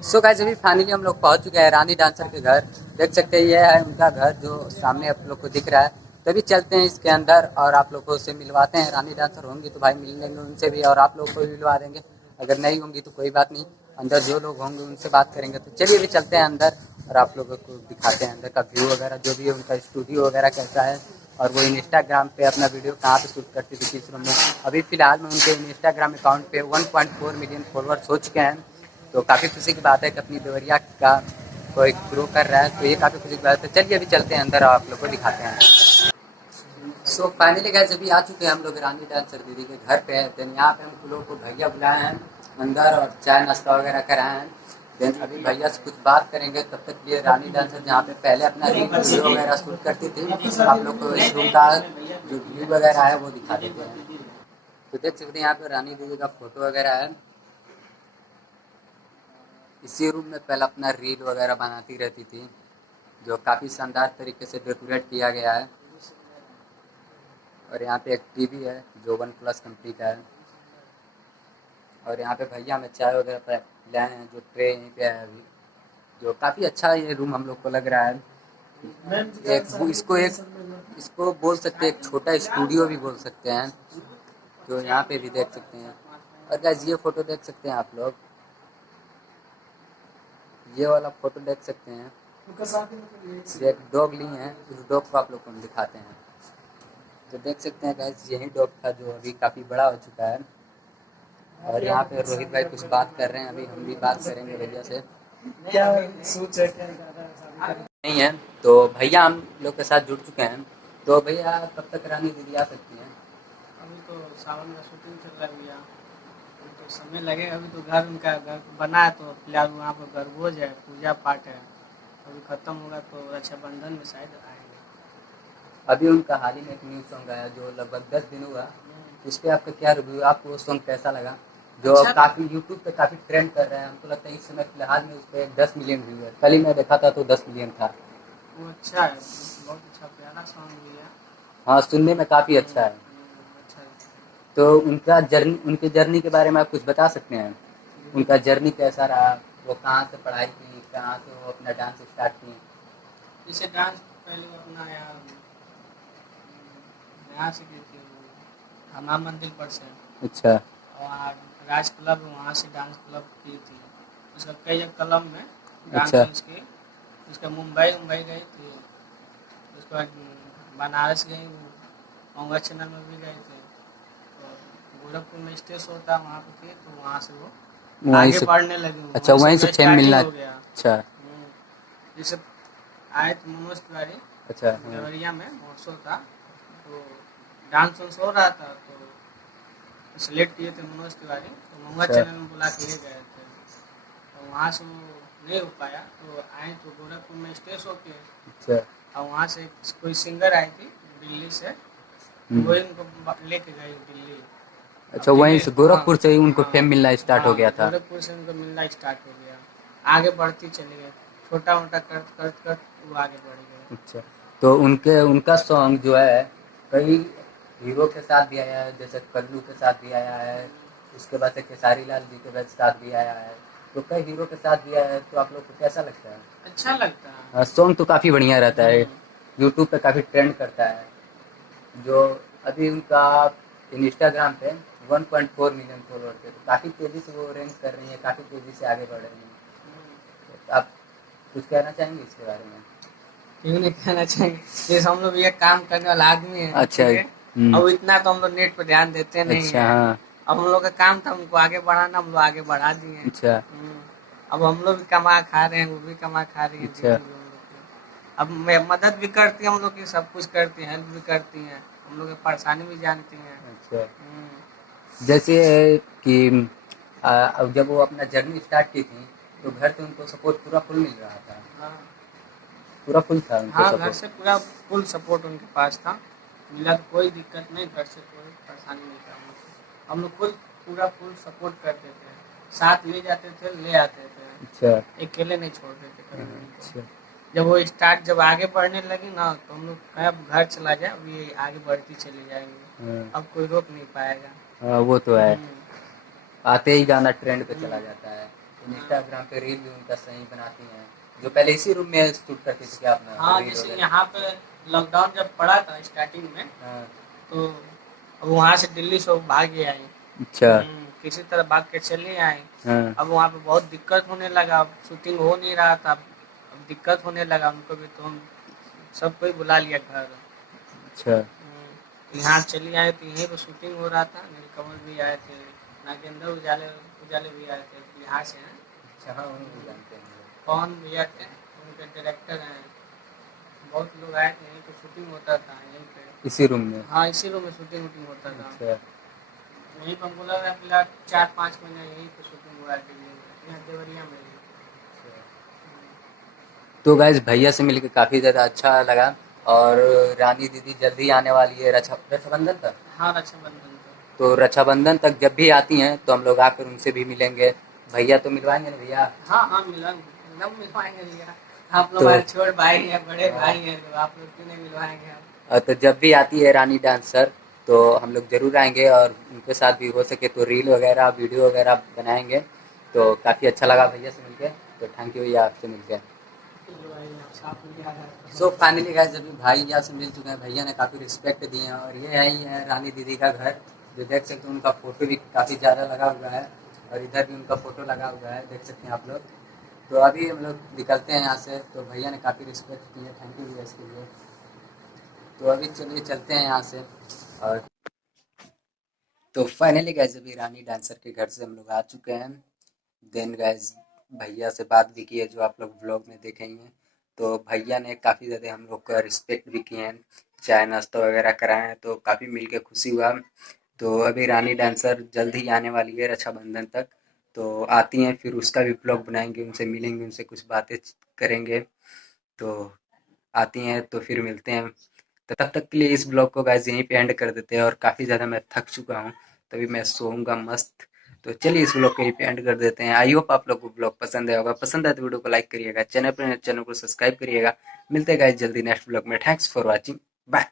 So guys अभी finally हम लोग पहुंच चुके हैं रानी डांसर के घर। देख सकते हैं ये है उनका घर जो सामने आप लोग को दिख रहा है। तभी चलते हैं इसके अंदर और आप लोग को उससे मिलवाते हैं। रानी डांसर होंगी तो भाई मिल लेंगे उनसे भी और आप लोग को भी मिलवा देंगे। अगर नहीं होंगी तो कोई बात नहीं, अंदर जो लोग होंगे उनसे बात करेंगे। तो चलिए अभी चलते हैं अंदर और आप लोगों को दिखाते हैं अंदर का व्यू वगैरह जो भी है, उनका स्टूडियो वगैरह कैसा है और वो इंस्टाग्राम पे अपना वीडियो कहाँ पे शूट करती थी किस रूम में। अभी फिलहाल में उनके इंस्टाग्राम अकाउंट पे 1.4 मिलियन फॉलोअर्स हो चुके हैं। तो काफ़ी खुशी की बात है कि अपनी देवरिया का कोई ग्रो कर रहा है, तो ये काफ़ी खुशी की बात है। चलिए अभी चलते हैं अंदर और आप लोग को दिखाते हैं। सो फाइनली गाइस अभी आ चुके हैं हम लोग रानी डांसर दीदी के घर पे। देन यहाँ पे हम लोग को भैया बुलाए हैं अंदर और चाय नाश्ता वगैरह कराए हैं। देन अभी भैया से कुछ बात करेंगे। तब तक ये रानी डांसर जहाँ पे पहले अपना वीडियो वगैरह शूट करती थी, आप लोग को इस रूम का जो व्यू वगैरह है वो दिखा देते हैं। तो देख सकते हैं यहाँ पे रानी दीदी का फोटो वगैरह है। इसी रूम में पहले अपना रील वगैरह बनाती रहती थी, जो काफ़ी शानदार तरीके से डेकोरेट किया गया है। और यहाँ पे एक टीवी है जो वन प्लस कंपनी का है। और यहाँ पे भैया हमें चाय वगैरह लाए हैं, जो ट्रे यहीं पे है अभी, जो काफ़ी अच्छा ये रूम हम लोग को लग रहा है। इसको बोल सकते हैं एक छोटा स्टूडियो भी बोल सकते हैं। तो यहाँ पे भी देख सकते हैं। और गाइस ये फोटो देख सकते हैं आप लोग, ये वाला फोटो देख सकते हैं। एक डॉग लिए हैं, उस डॉग को आप लोग को हम दिखाते हैं। तो देख सकते हैं गाइस यही डॉग था जो अभी काफ़ी बड़ा हो चुका है। और यहाँ पे रोहित भाई कुछ बात कर रहे हैं, अभी हम भी बात करेंगे भैया से। क्या सोच है क्या नहीं है तो भैया हम लोग के साथ जुड़ चुके हैं। तो भैया कब तक रानी दीदी आ सकती हैं? अभी तो सावन का शूटिंग चल रहा है भैया, अभी तो समय लगेगा। अभी तो घर उनका घर बना है तो फिलहाल वहाँ पर गरबोज है, पूजा पाठ है। अभी खत्म होगा तो रक्षाबंधन में शायद आएंगे। अभी उनका हाल ही में एक न्यू सॉन्ग आया जो लगभग 10 दिन हुआ, उस पर आपका क्या रिव्यू, आपको वो सॉन्ग कैसा लगा जो अच्छा काफ़ी यूट्यूब पे काफ़ी ट्रेंड कर रहे हैं? हमको लगता है इस समय फिलहाल में उस पर 10 मिलियन व्यू है। कल ही मैं देखा था तो 10 मिलियन था। वो अच्छा है, बहुत अच्छा प्यारा सॉन्ग भी है। हाँ सुनने में काफ़ी अच्छा है। अच्छा है। तो उनके जर्नी के बारे में आप कुछ बता सकते हैं? उनका जर्नी कैसा रहा, वो कहाँ से पढ़ाई की, कहाँ से वो अपना डांस स्टार्ट की? जैसे डांस पहले वो अपना यहाँ से की थी, हमाम मंदिर पर से। अच्छा और राज क्लब वहाँ से डांस क्लब की थी। उसका कई क्लब में डांस अच्छा वांस की। उसका मुंबई गई थी। उसके बाद बनारस गई, मंगवा चैनल में भी गए थे। तो गोरखपुर में स्टेज होता है वहाँ पे थी, तो वहाँ से वो वहीं आगे से। बढ़ने लगी, अच्छा वहीं से वहीं से उनका फेम स्टार्टिंग मिलना। हो गया। अच्छा जैसे आए थे मनोज तिवारी अच्छा हाँ देवरिया में महोत्सव था, तो डांस वांस हो रहा था, तो सेलेक्ट किए थे मनोज तिवारी, तो मंगवा अच्छा चैनल में बुला के ले गए थे। तो वहाँ से वो नहीं हो पाया, तो आए तो गोरखपुर में स्टेज होके। अच्छा और वहाँ से कोई सिंगर आई थी दिल्ली से, वही उनको लेके गई दिल्ली। अब अच्छा वहीं धीरे से हाँ गोरखपुर से ही उनको हाँ फेम मिलना स्टार्ट हो हाँ गया था। गोरखपुर से उनको मिलना स्टार्ट हो गया। आगे बढ़ती चली गई, छोटा मोटा कर वो आगे बढ़ गए। अच्छा तो उनका सॉन्ग जो है कई हीरो के साथ भी आया है, जैसे कल्लू के साथ भी आया है, उसके बाद से खेसारी लाल जी के साथ भी आया है, तो कई हीरो के साथ भी आया है। तो आप लोग को कैसा लगता है? अच्छा लगता है। सॉन्ग तो काफ़ी बढ़िया रहता है, यूट्यूब पे काफ़ी ट्रेंड करता है। जो अभी उनका इंस्टाग्राम पे 1.4 मिलियन फॉलोअर थे, तो काफ़ी तेज़ी से वो रैंक कर रही हैं, काफ़ी तेज़ी से आगे बढ़ रही हैं। तो आप कुछ कहना चाहेंगे इसके बारे में? क्यों नहीं कहना चाहिए, जैसे हम लोग ये काम करने वाला आदमी है, अच्छा ठीक है। अब इतना तो हम लोग नेट पर ध्यान देते नहीं अच्छा है। हाँ अब हम लोग का काम था उनको आगे बढ़ाना, हम लोग आगे बढ़ा दिए। अच्छा अब हम लोग भी कमा खा रहे हैं, वो भी कमा खा रही है अच्छा दीदी भी हम लोग की। अब मैं मदद भी करती है हम लोग की, सब कुछ करती हैं, हेल्प भी करती हैं, हम लोग की परेशानी भी जानती हैं। अच्छा जैसे कि अब जब वो अपना जर्नी स्टार्ट की थी तो घर से उनको सपोर्ट पूरा फुल मिल रहा था? हाँ पूरा फुल था उनको हाँ, घर सपोर्ट? से पूरा फुल सपोर्ट उनके पास था, मिला तो कोई दिक्कत नहीं, घर से कोई परेशानी नहीं था हम लोग खुद पूरा फुल सपोर्ट करते थे, साथ ले जाते थे, ले आते थे, अच्छा अकेले नहीं छोड़ते थे कभी भी उनको। अच्छा जब वो स्टार्ट जब आगे बढ़ने लगी ना, तो हम लोग कहे अब घर चला जाए, अब ये आगे बढ़ती चली जाएंगी, हाँ अब कोई रोक नहीं पाएगा। हाँ, वो तो है, हम्म, आते ही गाना ट्रेंड पे चला जाता है। इंस्टाग्राम पे रील भी उनका सही बनाती हैं, जो पहले इसी रूम में शूट करती थी क्या अपना हाँ, रील जैसे वगैरह? यहाँ पे लॉकडाउन जब पड़ा था स्टार्टिंग में, हाँ, तो अब वहाँ से दिल्ली से वो भाग गया है। अच्छा। किसी तरह भाग के चले आए। हाँ, अब वहाँ पे बहुत दिक्कत होने लगा, अब शूटिंग हो नहीं रहा था, अब दिक्कत होने लगा उनको भी, तो हम सबको ही बुला लिया घर। अच्छा। यहाँ चले आए तो यहीं पर शूटिंग हो रहा था, नीलकमल भी आए थे, नागेंद्र उजाले उजाले भी आए थे, बिहार से हैं। अच्छा, हाँ, उन्हें भी जानते हैं हम लोग। पवन भैया थे, उनके डायरेक्टर हैं। बहुत लोग आए थे, यहीं पे शूटिंग होता था यहीं पे। इसी रूम में? हाँ, इसी रूम में शूटिंग वूटिंग होता था। अच्छा। यहीं पर हमको लग रहा है फिलहाल 4-5 महीने यहीं पे शूटिंग हुआ है दिल्ली में, यहाँ देवरिया में ही। तो गाइस भैया से मिलके काफ़ी ज़्यादा अच्छा लगा, और रानी दीदी जल्दी आने वाली है रक्षाबंधन तक। हाँ, रक्षाबंधन तो। तो रक्षाबंधन तक जब भी आती हैं तो हम लोग आकर उनसे भी मिलेंगे। भैया तो मिलवाएंगे ना भैया? हाँ हाँ, एकदम मिलवाएंगे भैया। आप लोग तो हमारे छोटे भाई हैं, बड़े भाई हैं, तो आप लोग क्यों नहीं मिलवाएंगे आप? तो जब भी आती है रानी डांसर तो हम लोग ज़रूर आएंगे, और उनके साथ भी हो सके तो रील वगैरह वीडियो वगैरह बनाएंगे। तो काफ़ी अच्छा लगा भैया से मिलके, तो थैंक यू भैया आपसे मिलके। सो फाइनली गाइस अभी भाई यहाँ से मिल चुके हैं, भैया ने काफ़ी रिस्पेक्ट दिए हैं, और ये है ही है रानी दीदी का घर, जो देख सकते हैं उनका फ़ोटो भी काफ़ी ज़्यादा लगा हुआ है, और इधर भी उनका फ़ोटो लगा हुआ है, देख सकते हैं आप लोग। तो अभी हम लोग निकलते हैं यहाँ से, तो भैया ने काफ़ी रिस्पेक्ट की है, थैंक यू भैया इसके लिए। तो अभी चलिए चलते हैं यहाँ से। और तो फाइनली गाइस अभी रानी डांसर के घर से हम लोग आ चुके हैं। देन गाइस भैया से बात भी की है, जो आप लोग व्लॉग में देखेंगे। तो भैया ने काफ़ी ज़्यादा हम लोग का रिस्पेक्ट भी किए हैं, चाय नाश्ता वगैरह कराए हैं, तो काफ़ी मिल के खुशी हुआ। तो अभी रानी डांसर जल्द ही आने वाली है रक्षाबंधन तक, तो आती हैं फिर उसका भी व्लॉग बनाएंगे, उनसे मिलेंगे, उनसे कुछ बातें करेंगे। तो आती हैं तो फिर मिलते हैं। तो तब तक के लिए इस ब्लॉग को गाइस यहीं पे एंड कर देते हैं, और काफ़ी ज़्यादा मैं थक चुका हूँ, तभी मैं सोऊंगा मस्त। तो चलिए इस ब्लॉग को यहीं पे एंड कर देते हैं। आई होप आप लोग को ब्लॉग पसंद आया होगा, पसंद आए तो वीडियो को लाइक करिएगा, चैनल को सब्सक्राइब करिएगा। मिलते हैं गाइस जल्दी नेक्स्ट ब्लॉग में। Thanks for watching, bye.